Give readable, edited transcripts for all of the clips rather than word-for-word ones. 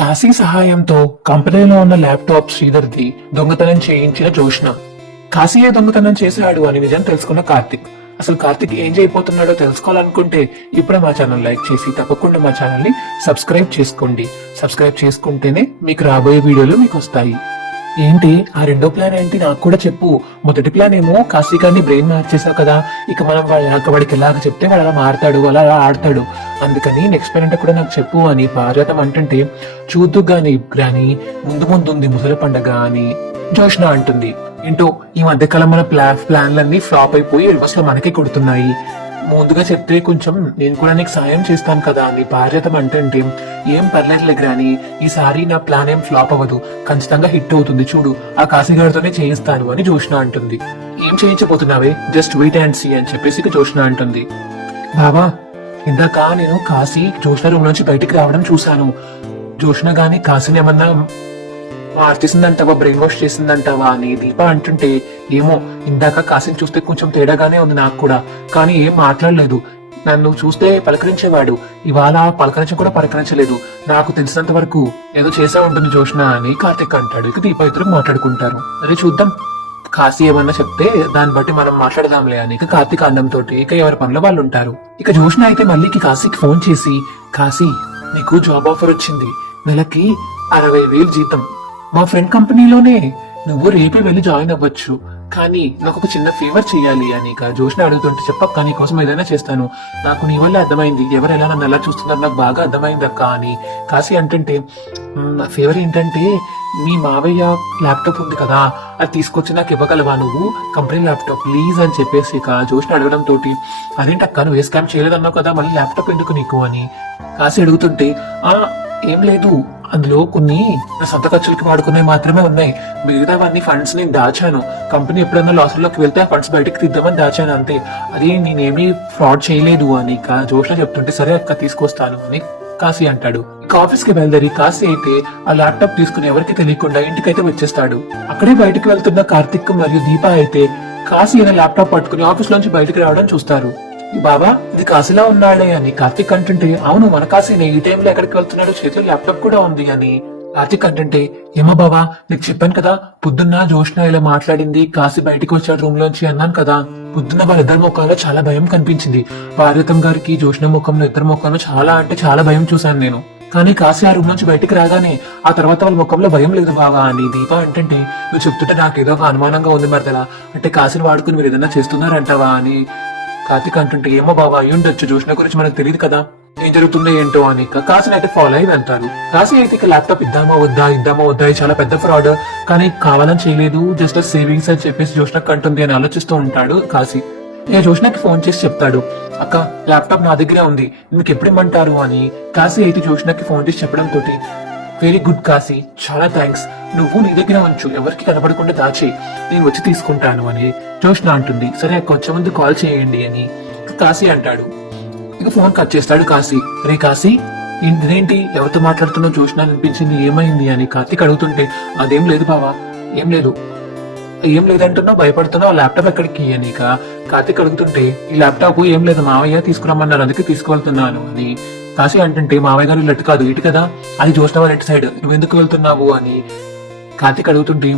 కాశీ సహాయంతో కంపెనీలో ఉన్న ల్యాప్టాప్ శ్రీధర్ది దొంగతనం చేయించిన జోష్న. కాశీయే దొంగతనం చేశాడు అని నిజం తెలుసుకున్న కార్తిక్. అసలు కార్తిక్ ఏం చేయబోతున్నాడో తెలుసుకోవాలనుకుంటే ఇప్పుడే మా ఛానల్ లైక్ చేసి తప్పకుండా మా ఛానల్ ని సబ్స్క్రైబ్ చేసుకోండి. సబ్స్క్రైబ్ చేసుకుంటేనే మీకు రాబోయే వీడియోలు మీకు వస్తాయి. ఏంటి ఆ రెండో ప్లాన్ ఏంటి నాకు కూడా చెప్పు. మొదటి ప్లాన్ ఏమో కాశీ గారిని బ్రెయిన్ మార్చేసావు కదా, ఇక మనం వాడికి ఎలాగ చెప్తే వాడు అలా మారతాడు, అలా ఆడతాడు. అందుకని నెక్స్ట్ ప్లాన్ అంటే కూడా నాకు చెప్పు అని పార్వతం అంటుంటే, చూద్దు గాని ముందు ముందుంది ముసలి పండగ అని జోష్న అంటుంది. ఏంటో ఈ మధ్యకాలం మన ప్లాన్లన్నీ ఫ్లాప్ అయిపోయి రివర్స్ లో మనకే కొడుతున్నాయి. ముందుగా చెప్తే కొంచెం నేను కూడా నీకు సాయం చేస్తాను కదా అని పార్వతం అంటుంటే, ఏం పర్లేదులే గ్రాని, ఈసారి నా ప్లాన్ ఏం ఫ్లాప్ అవ్వదు, ఖచ్చితంగా హిట్ అవుతుంది, చూడు ఆ కాశీగారితోనే చేయిస్తాను అని జోష్న అంటుంది. ఏం చేయించబోతున్నావే, జస్ట్ వెయిట్ అండ్ సీ అని చెప్పేసి జోష్న అంటుంది. బాబా ఇందాక నేను కాశీ జోష్న రూమ్ నుంచి బయటికి రావడం చూశాను. జోష్న గాని కాశీని ఏమన్నా మార్చేసిందంటావా, బ్రెయిన్ వాష్ చేసిందంటావా అని దీప అంటుంటే, ఏమో ఇందాక కాశీని చూస్తే కొంచెం తేడాగానే ఉంది నాకు కూడా, కానీ ఏం మాట్లాడలేదు. నన్ను చూస్తే పలకరించేవాడు, ఇవాళ పలకరించలేదు. నాకు తెలిసినంత వరకు ఏదో చేసా ఉంటుంది జోష్న అని కార్తిక్ అంటాడు. ఇక దీప ఇద్దరు మాట్లాడుకుంటారు. అరే చూద్దాం, కాశీ ఏమన్నా చెప్తే దాన్ని బట్టి మనం మాట్లాడదాంలే అని ఇక కార్తిక్ అండంతో ఇక ఎవరి పనుల వాళ్ళు ఉంటారు. ఇక జోష్న అయితే మళ్ళీ కాశీకి ఫోన్ చేసి, కాశీ నీకు జాబ్ ఆఫర్ వచ్చింది, నెలకి 60,000 జీతం, మా ఫ్రెండ్ కంపెనీలోనే, నువ్వు రేపే వెళ్ళి జాయిన్ అవ్వచ్చు, కానీ నాకు ఒక చిన్న ఫేవర్ చెయ్యాలి అని ఇక జోష్న అడుగుతుంటే, చెప్పక్క నీ కోసం ఏదైనా చేస్తాను, నాకు నీ వల్ల అర్థమైంది, ఎవరు ఎలా నన్ను ఎలా చూస్తున్నారు నాకు బాగా అర్థమైంది అక్క అని కాశీ అంటుంటే, ఫేవర్ ఏంటంటే మీ మావయ్య ల్యాప్టాప్ ఉంది కదా, అది తీసుకొచ్చి నాకు ఇవ్వగలవా నువ్వు, కంపెనీ ల్యాప్టాప్ ప్లీజ్ అని చెప్పేసి ఇక జోష్న అడగడం తోటి, అదేంటక్క నువ్వు ఏ స్కామ్ చేయలేదన్నావు కదా, మళ్ళీ ల్యాప్టాప్ ఎందుకు నీకు అని కాశీ అడుగుతుంటే, ఏం లేదు, అందులో కొన్ని సొంత ఖర్చులకి వాడుకునే మాత్రమే ఉన్నాయి, మిగతావన్నీ ఫండ్స్ నేను దాచాను, కంపెనీ ఎప్పుడైనా లాసుల్లోకి వెళ్తే ఆ ఫండ్స్ బయటకు తీద్దామని దాచాను అంతే, అది నేనేమీ ఫ్రాడ్ చేయలేదు అని జోష్న చెప్తుంటే, సరే అక్క తీసుకొస్తాను అని కాశీ అంటాడు. ఇక ఆఫీస్ కి బయలుదేరి కాశీ అయితే ఆ ల్యాప్టాప్ తీసుకుని ఎవరికి తెలియకుండా ఇంటికైతే వచ్చేస్తాడు. అక్కడే బయటకు వెళ్తున్న కార్తిక్ మరియు దీప అయితే కాశీ అయిన ల్యాప్టాప్ పట్టుకుని ఆఫీస్ లోంచి బయటకు రావడం చూస్తారు. బాబా ఇది కాశీలా ఉన్నాడే అని కార్తిక్ అంటుంటే, అవును మన కాశీనే, ఈ టైంలో ఎక్కడికి వెళ్తున్నాడు, చేతిలో ల్యాప్టాప్ కూడా ఉంది అని కార్తిక్ అంటుంటే, ఏమో బాబా నీకు చెప్పాను కదా, పొద్దున్న జోష్న ఇలా మాట్లాడింది, కాశీ బయటికి వచ్చాడు రూమ్ లోంచి అన్నాను కదా, పొద్దున్న వాళ్ళిద్దరి ముఖంలో చాలా భయం కనిపించింది, పార్వతం గారికి జోష్న ముఖంలో ఇద్దరు ముఖంలో చాలా అంటే చాలా భయం చూశాను నేను, కానీ కాశీ ఆ రూమ్ నుంచి బయటికి రాగానే ఆ తర్వాత వాళ్ళ ముఖంలో భయం లేదు బాబా అని దీప అంటుంటే, నువ్వు చెప్తుంటే నాకు ఏదో ఒక అనుమానంగా ఉంది మరదలా, అంటే కాశీని వాడుకుని మీరు ఏదైనా చేస్తున్నారంటావా అని కార్తిక్ అంటుంటే, ఏమో బాబా అయ్యుండొచ్చు, జోష్న గురించి మనకు తెలియదు కదా, ఏం జరుగుతుందో ఏంటో అని కాశీని అయితే ఫాలో అయ్యి అంటారు. కాశీ అయితే ఇక ల్యాప్టాప్ ఇద్దామా వద్దా ఇది చాలా పెద్ద ఫ్రాడ్, కానీ కావాలని చేయలేదు, జస్ట్ సేవింగ్స్ అని చెప్పేసి జోష్నకు అంటుంది అని ఆలోచిస్తూ ఉంటాడు కాశీ. ఇక జోష్నకి ఫోన్ చేసి చెప్తాడు, అక్క ల్యాప్టాప్ నా దగ్గరే ఉంది, మీకు ఎప్పుడు ఇమ్మంటారు అని కాశీ అయితే జోష్నకి ఫోన్ చేసి చెప్పడం తోటి, వెరీ గుడ్ కాశీ, చాలా థ్యాంక్స్, నువ్వు నీ దగ్గర ఉంచు, ఎవరికి కనబడకుండా దాచేయి, నేను వచ్చి తీసుకుంటాను అని జోష్న అంటుంది. సరే అక్క వచ్చే ముందు కాల్ చేయండి అని కాశీ అంటాడు. ఇక ఫోన్ కట్ చేస్తాడు కాశీ. రే కాశీ ఇదేంటి ఎవరితో మాట్లాడుతున్నావు, జోష్న అనిపించింది, ఏమైంది అని కార్తిక్ అడుగుతుంటే, అదేం లేదు బావా, ఏం లేదంటున్నావు, భయపడుతున్నావు, ల్యాప్టాప్ ఎక్కడికి అని కార్తిక్ అడుగుతుంటే, ఈ ల్యాప్టాప్ ఏం లేదు మావయ్య తీసుకురమ్మన్నారు అందుకే తీసుకువెళ్తున్నాను అని కాశీ అంటుంటే, మావయ్య గారు ఇటు కాదు ఇటు కదా, అది జోష్న వాళ్ళ ఇటు సైడ్, నువ్వెందుకు వెళ్తున్నావు అని కార్తిక్ అడుగుతుంటే,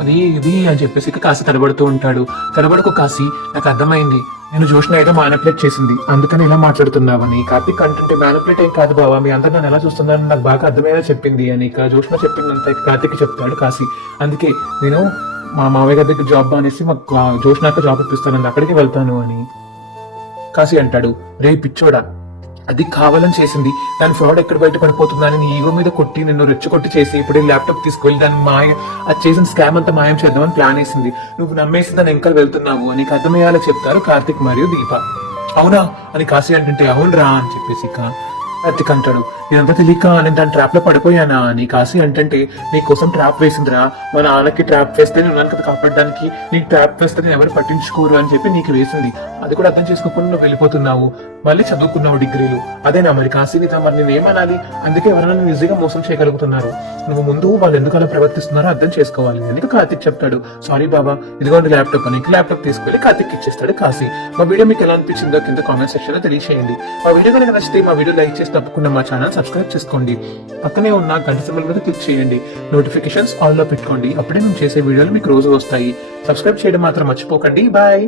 అది ఇది అని చెప్పేసి కాశీ తడబడుతూ ఉంటాడు. తడబడుకు కాశీ, నాకు అర్థమైంది, నేను జోష్న ఏదో మ్యానిపులేట్ చేసింది అందుకని ఇలా మాట్లాడుతున్నావని కార్తిక్ అంటుంటే, మ్యానిపులేట్ ఏం కాదు బావా, మీ అందరు నన్ను ఎలా చూస్తున్నారని నాకు బాగా అర్థమయ్యేలా చెప్పింది అని జోష్న చెప్పిందంత కార్తిక్ చెప్తాడు కాశీ. అందుకే నేను మా మావయ్య గారి దగ్గర జాబ్ అనేసి మాకు జోష్నాక జాబ్ ఇప్పిస్తాను, అక్కడికి వెళ్తాను అని కాశీ అంటాడు. రే పిచ్చోడా, అది కావాలని చేసింది, దాని ఫ్రాడ్ ఎక్కడ బయట పడిపోతుందని నీ ఈగో మీద కొట్టి నిన్ను రెచ్చగొట్టి చేసి ఇప్పుడు ల్యాప్టాప్ తీసుకెళ్లి దాన్ని అది చేసిన స్కామ్ అంతా మాయం చేద్దామని ప్లాన్ వేసింది, నువ్వు నమ్మేసి దాని ఇంకా వెళ్తున్నావు అని అర్థమయ్యేలా చెప్తారు కార్తిక్ మరియు దీప. అవునా అని కాశీ అంటుంటే, అవునరా అని చెప్పేసి కార్తిక్ అంటాడు. ఇదంతా తెలియక నేను దాని ట్రాప్ లో పడిపోయానా అని కాశీ అంటుంటే, నీ కోసం ట్రాప్ వేసిందిరా, మా నాన్నకి ట్రాప్ వేస్తే నేను కదా కాపాడడానికి, నీకు ట్రాప్ వేస్తే నేను ఎవరు పట్టించుకోరు అని చెప్పి నీకు వేసింది, అది కూడా అర్థం చేసుకోకుండా నువ్వు వెళ్ళిపోతున్నావు, మళ్ళీ చదువుకున్నావు డిగ్రీలు, అదేనా మరి కాశీని మరి నేను ఏమనాలి, అందుకే ఎవరైనా ఈజీగా మోసం చేయగలుగుతున్నారు, నువ్వు ముందు వాళ్ళు ఎందుకు అలా ప్రవర్తిస్తున్నారో అర్థం చేసుకోవాలి అని కార్తిక్ చెప్తాడు. సారీ బాబా, ఇదిగోండి ల్యాప్టాప్ అని ల్యాప్టాప్ తీసుకెళ్లి కార్తిక్ ఇచ్చేస్తాడు కాశీ. మా వీడియో మీకు ఎలా అనిపించిందో కింద కామెంట్ సెక్షన్ లో తెలియజేయండి. మా వీడియో కనుక నచ్చితే మా వీడియో లైక్ చేసి తప్పకుండా మా ఛానల్ సబ్స్క్రైబ్ చేసుకోండి. పక్కనే ఉన్న గంట సింబల్ మీద క్లిక్ చేయండి. నోటిఫికేషన్స్ ఆల్ లో పెట్టుకోండి. అప్పుడే మేము చేసే వీడియోలు మీకు రోజు వస్తాయి. సబ్స్క్రైబ్ చేయడం మాత్రం మర్చిపోకండి. బాయ్.